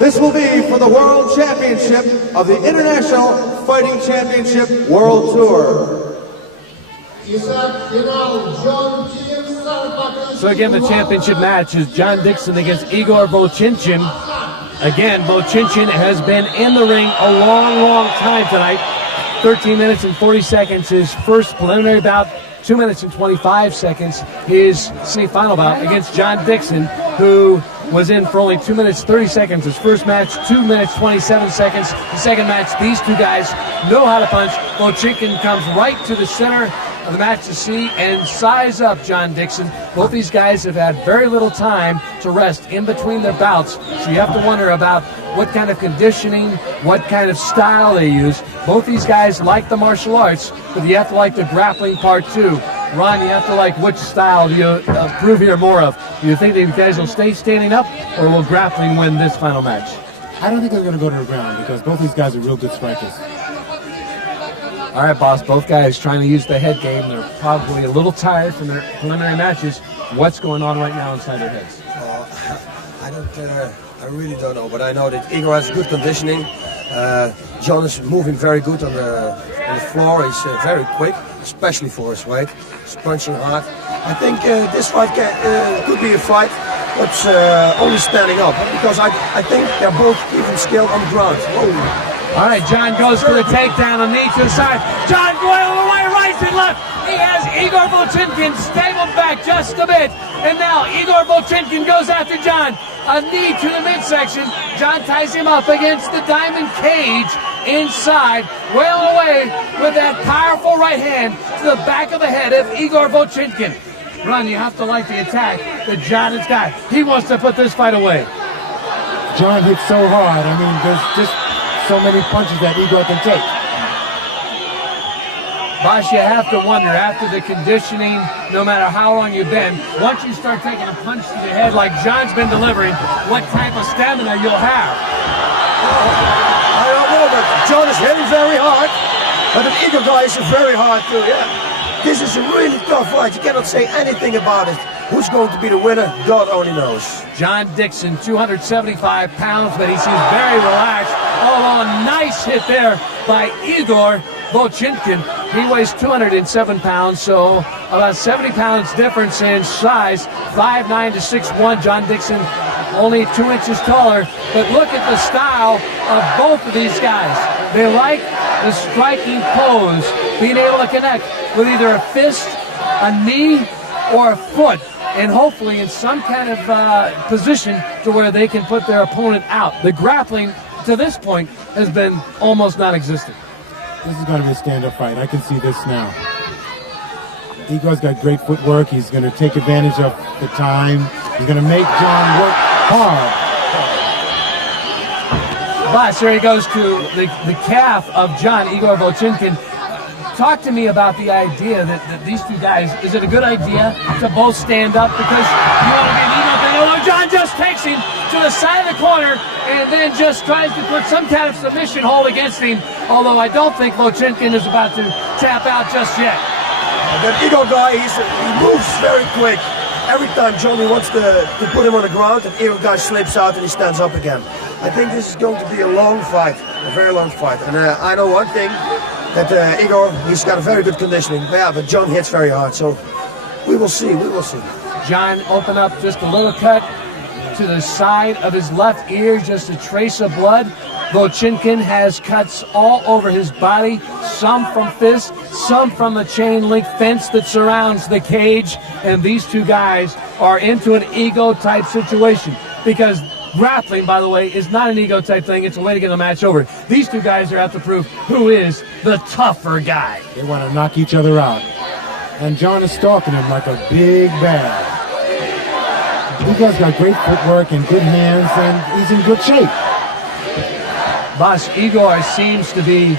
This will be for the World Championship of the International Fighting Championship World Tour. So again, the championship match is John Dixson against Igor Vovchanchyn. Again, Vovchanchyn has been in the ring a long time tonight. 13 minutes and 40 seconds his first preliminary bout. 2 minutes and 25 seconds his semi-final bout against John Dixon, who was in for only 2 minutes 30 seconds his first match, 2 minutes 27 seconds the second match. These two guys know how to punch. Vovchanchyn comes right to the center of the match to see and size up John Dixon. Both these guys have had very little time to rest in between their bouts, so you have to wonder about what kind of conditioning, what kind of style they use. Both these guys like the martial arts, but you have to like the grappling part too. Ron, you have to like which style do you approve here more of? Do you think these guys will stay standing up, or will grappling win this final match? I don't think they're going to go to the ground because both these guys are real good strikers. All right, boss, both guys trying to use the head game. They're probably a little tired from their preliminary matches. What's going on right now inside their heads? I really don't know, but I know that Igor has good conditioning. John is moving very good on the floor. He's very quick, especially for his weight. He's punching hard. I think this fight could be a fight that's only standing up, because I think they're both even skilled on the ground. Whoa. All right, John goes for the takedown, a knee to the side. John going all the way, right and left. He has Igor Vovchanchyn stabled back just a bit. And now Igor Vovchanchyn goes after John. A knee to the midsection. John ties him up against the diamond cage inside, wailing away with that powerful right hand to the back of the head of Igor Vovchanchyn. Ron, you have to like the attack that John has got. He wants to put this fight away. John hits so hard. I mean, there's just so many punches that Igor can take. Boss, you have to wonder, after the conditioning, no matter how long you've been, once you start taking a punch to the head like John's been delivering, what type of stamina you'll have. I don't know, but John is hitting very hard. But the Igor guy is very hard too, yeah. This is a really tough fight. You cannot say anything about it. Who's going to be the winner? God only knows. John Dixon, 275 pounds, but he seems very relaxed. Oh, a nice hit there by Igor Vovchanchyn. He weighs 207 pounds, so about 70 pounds difference in size. 5'9" to 6'1". John Dixon only 2 inches taller. But look at the style of both of these guys. They like the striking pose, being able to connect with either a fist, a knee, or a foot, and hopefully in some kind of position to where they can put their opponent out. The grappling to this point has been almost non-existent. This is going to be a stand-up fight. I can see this now. Igor's got great footwork. He's going to take advantage of the time. He's going to make John work hard. Boss, here he goes to the calf of John, Igor Vovchanchyn. Talk to me about the idea that these two guys, is it a good idea to both stand up? Because you want to be an Igor thing. Although John just takes him to the side of the corner and then just tries to put some kind of submission hold against him. Although I don't think Vovchanchyn is about to tap out just yet. That Igor guy, he moves very quick. Every time Johnny wants to put him on the ground, and Igor guy slips out and he stands up again. I think this is going to be a long fight, a very long fight. And I know one thing, that Igor, he's got a very good conditioning. Yeah, but John hits very hard, so we will see, we will see. John opened up just a little cut to the side of his left ear, just a trace of blood. Vovchanchyn has cuts all over his body, some from fists, some from the chain link fence that surrounds the cage. And these two guys are into an ego type situation, because grappling, by the way, is not an ego type thing. It's a way to get the match over. These two guys are out to prove who is the tougher guy. They want to knock each other out. And John is stalking him like a big bag. Igor's got great footwork and good hands, and he's in good shape. Boss, Igor seems to be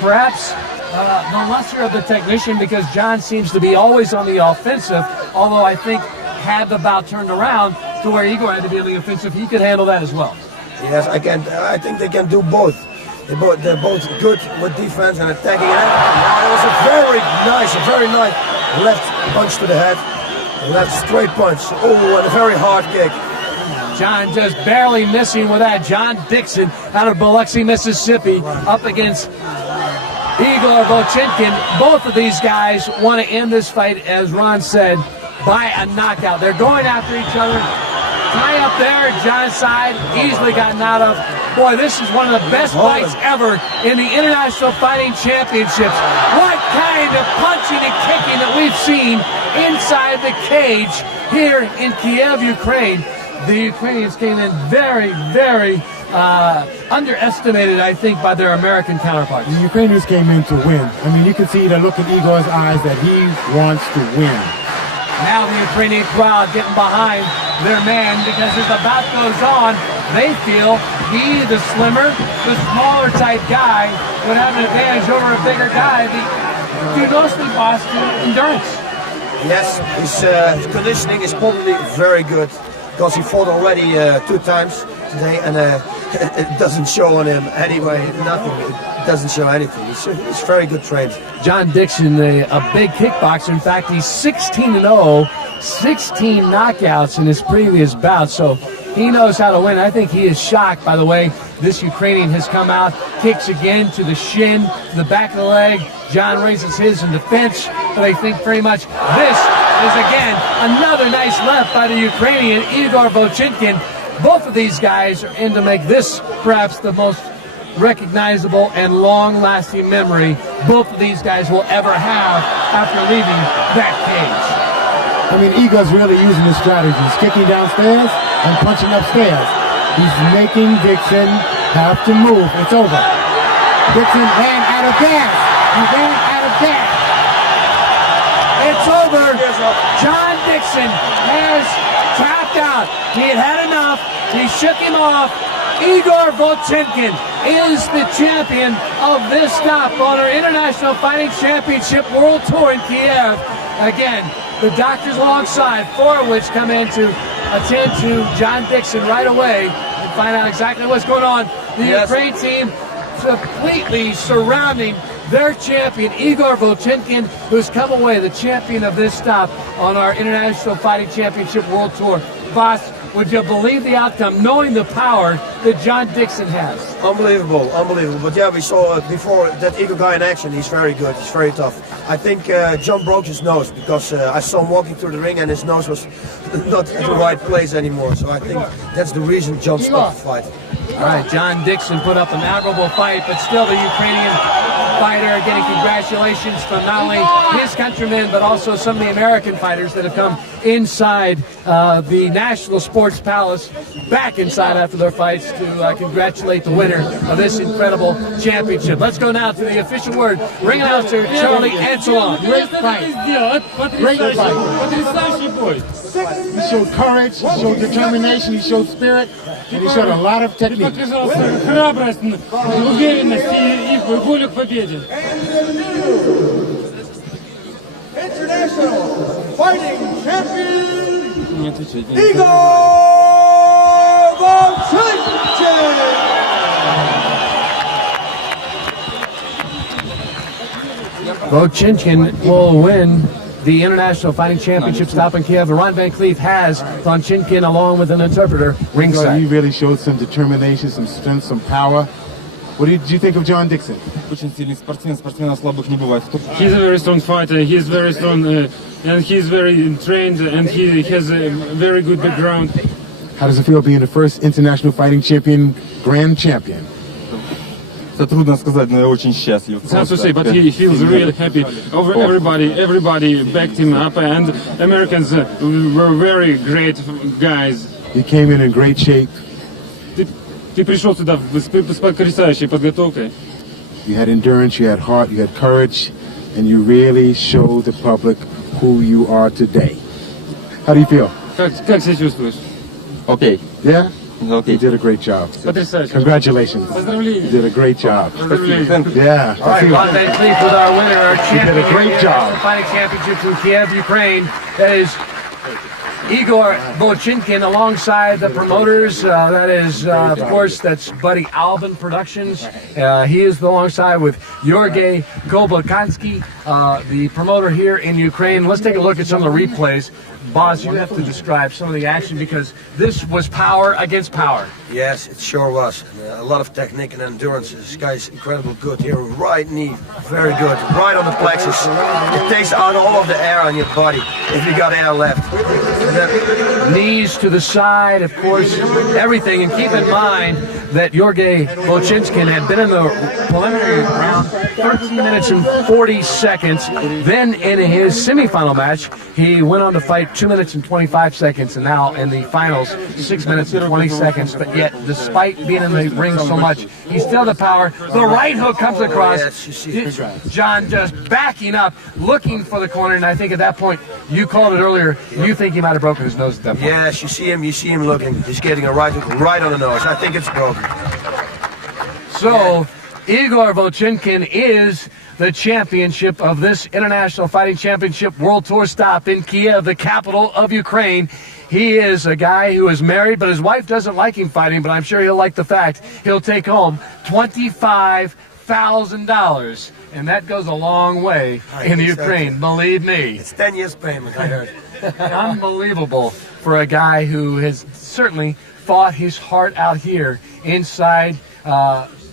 perhaps the lesser of the technician, because John seems to be always on the offensive, although I think had the bout turned around to where Igor had to be on the offensive, he could handle that as well. Yes, I think they can do both. They're both good with defense and attacking. It was a very nice left punch to the head. A left straight punch. Oh, and a very hard kick. John just barely missing with that. John Dixson out of Biloxi, Mississippi, up against Igor Vovchanchyn. Both of these guys want to end this fight, as Ron said, by a knockout. They're going after each other. Tie up there, John's side, easily gotten out of. Boy, this is one of the best fights ever in the International Fighting Championships. What kind of punching and kicking that we've seen inside the cage here in Kiev, Ukraine. The Ukrainians came in very, very underestimated, I think, by their American counterparts. The Ukrainians came in to win. I mean, you can see the look in Igor's eyes that he wants to win. Now the Ukrainian crowd getting behind their man, because as the bout goes on, they feel he, the slimmer, the smaller type guy, would have an advantage over a bigger guy. Due mostly Boston endurance. Yes, his conditioning is probably very good, because he fought already 2 times today, and it doesn't show on him anyway. Nothing. It doesn't show anything. He's very good trained. John Dixon, a big kickboxer. In fact, he's 16-0, 16 knockouts in his previous bout. So he knows how to win. I think he is shocked by the way this Ukrainian has come out. Kicks again to the shin, to the back of the leg. John raises his in defense, but I think very much this is again another nice left by the Ukrainian Igor Vovchanchyn. Both of these guys are in to make this perhaps the most recognizable and long-lasting memory both of these guys will ever have after leaving that cage. I mean, Igor's really using his strategies, kicking downstairs and punching upstairs. He's making Dixon have to move. It's over. Dixon ran out of gas. He ran out of gas. It's over. John Dixon has tapped out. He had had enough. He shook him off. Igor Vovchanchyn is the champion of this stop on our International Fighting Championship World Tour in Kiev. Again, the doctors alongside, 4 of which come in to attend to John Dixon right away and find out exactly what's going on. The Ukraine team completely surrounding their champion, Igor Vovchanchyn, who's come away the champion of this stop on our International Fighting Championship World Tour. Boss, would you believe the outcome, knowing the power that John Dixon has? Unbelievable, unbelievable. But yeah, we saw before that Igor guy in action. He's very good. He's very tough. I think John broke his nose, because I saw him walking through the ring and his nose was not at the right place anymore. So I think that's the reason John stopped the fight. All right, John Dixon put up an admirable fight, but still the Ukrainian fighter getting congratulations from not only his countrymen, but also some of the American fighters that have come inside the National Sports Palace, back inside after their fights to congratulate the winner of this incredible championship. Let's go now to the official word. Ring announcer Charlie Ancelon. Great fight. Great fight. He showed courage, he showed determination, he showed spirit, and he showed a lot of technique. Храбрость, уверенность и волю к победе. International Fighting Champion Igor Vovchanchyn. Vovchanchyn will win the International Fighting Championship stop in Kiev. Ron Van Cleef has Vovchanchyn along with an interpreter ringside. He really showed some determination, some strength, some power. What did you think of John Dixon? Очень сильный спортсмен, спортсменов слабых не бывает. He's a very strong fighter, he's very strong, and he's very trained, and he has a very good background. How does it feel being the first International Fighting Champion, Grand Champion? Это трудно сказать, но я очень счастлив. It's hard to say, but he feels really happy. Everybody backed him up, and Americans were very great guys. He came in great shape. Ты пришел сюда с потрясающей подготовкой. You had endurance, you had heart, you had courage, and you really showed the public who you are today. How do you feel? Как себя чувствуешь? Okay. Yeah? Okay. You did a great job. Потрясающе. Congratulations. Поздравления. You did a great job. Поздравления. Yeah. All right, Ron Van Cleef with our winner, our champion. did a great job. Fighting Championship in Kiev, Ukraine. That is Igor Vovchanchyn alongside the promoters. That is, of course, that's Buddy Albin Productions. He is alongside with Yorgey Kobylkansky, the promoter here in Ukraine. Let's take a look at some of the replays. Boss, you have to describe some of the action because this was power against power. Yes, it sure was. And, a lot of technique and endurance. This guy's incredible good here. Right knee, very good. Right on the plexus. It takes out all of the air on your body if you got air left. Knees to the side, of course, everything. And keep in mind that Vovchanchyn had been in the preliminary round 13 minutes and 40 seconds. Then in his semifinal match, he went on to fight 2 minutes and 25 seconds. And now in the finals, 6 minutes and 20 seconds. But yet, despite being in the ring so much, he still had the power. The right hook comes across. John just backing up, looking for the corner. And I think at that point, you called it earlier, you think he might have broken his nose at that point. Yes, you see him looking. He's getting a right hook right on the nose. I think it's broken. So, Igor Vovchanchyn is the championship of this International Fighting Championship World Tour stop in Kiev, the capital of Ukraine. He is a guy who is married, but his wife doesn't like him fighting, but I'm sure he'll like the fact he'll take home $25,000. And that goes a long way in Ukraine, believe me. It's 10 years payment, I heard. Unbelievable for a guy who has certainly fought his heart out here inside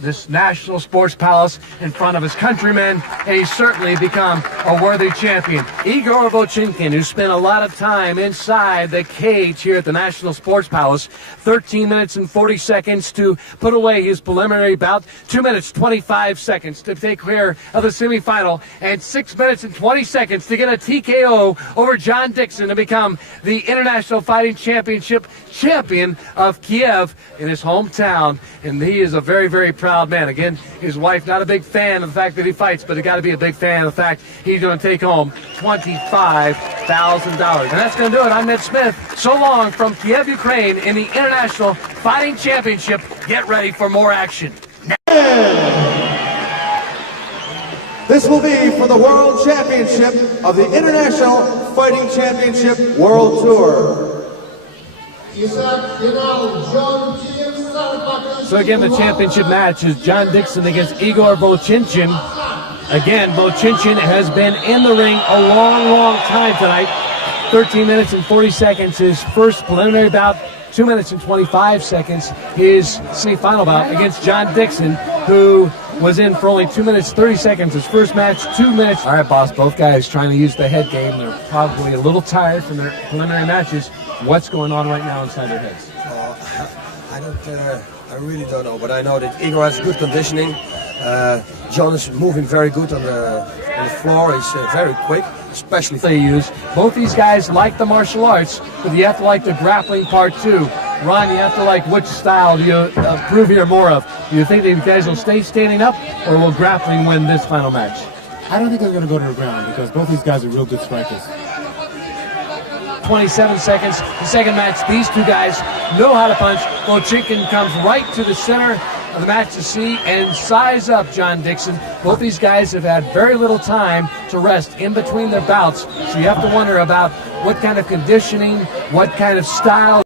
this National Sports Palace in front of his countrymen, and he's certainly become a worthy champion. Igor Vovchanchyn, who spent a lot of time inside the cage here at the National Sports Palace, 13 minutes and 40 seconds to put away his preliminary bout, 2 minutes 25 seconds to take care of the semifinal, and 6 minutes and 20 seconds to get a TKO over John Dixson to become the International Fighting Championship champion of Kiev in his hometown. And he is a very, very proud man. Again, his wife not a big fan of the fact that he fights, but he got to be a big fan of the fact he's going to take home $25,000. And that's going to do it. I'm Ned Smith. So long from Kiev, Ukraine in the International Fighting Championship. Get ready for more action. This will be for the World Championship of the International Fighting Championship World Tour. So again, the championship match is John Dixson against Igor Vovchanchyn. Again, Vovchanchyn has been in the ring a long, long time tonight. 13 minutes and 40 seconds his first preliminary bout. 2 minutes and 25 seconds his semi-final bout against John Dixon, who was in for only 2 minutes 30 seconds his first match. 2 minutes. All right, boss, both guys trying to use the head game. They're probably a little tired from their preliminary matches. What's going on right now inside their heads? I really don't know, but I know that Igor has good conditioning. John is moving very good on the floor. He's very quick, especially. They use both these guys like the martial arts, but you have to like the grappling part too. Ron, you have to like which style do you approve here more of? Do you think these guys will stay standing up, or will grappling win this final match? I don't think they're going to go to the ground because both these guys are real good strikers. 27 seconds. The second match, these two guys know how to punch. Vovchanchyn comes right to the center of the match to see and size up John Dixson. Both these guys have had very little time to rest in between their bouts, so you have to wonder about what kind of conditioning, what kind of style.